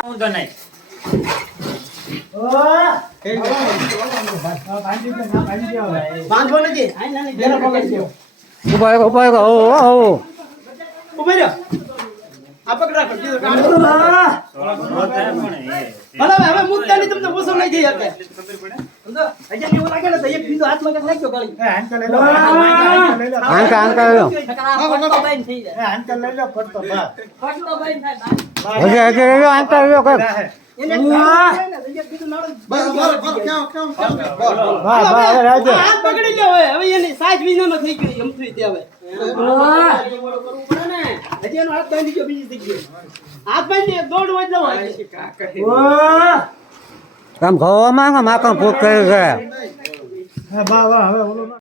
હું તો નહીં બાંધો નથી ઉભા રહ્યો આ પકડા કરજો હવે મુદ્દા ની તમને ઓછો નહીં થઈ શકે સમજો અજય એવું લાગે ને તો એક બીજો હાથમાં કઈ લાગ્યો ગાળી આંકા લઈ લો ફટતો બાઈન થઈ જાય આંકા લઈ લો ફટતો ફટતો બાઈન થાય આંકા લઈ લો એને બીજું નાડો બસ કેમ હાથ પકડી લ્યો હવે એની સાઈઝ વિનાનો થઈ ગયો એમ થઈ તે હવે હજી એનો હાથ બાંધી ગયો બીજી જગ્યાએ હાથ બાંધી દોડ વજ જવા આમ ખવામાં માખણ ફૂટ કરી છે વાહ વાહ હવે ઓલો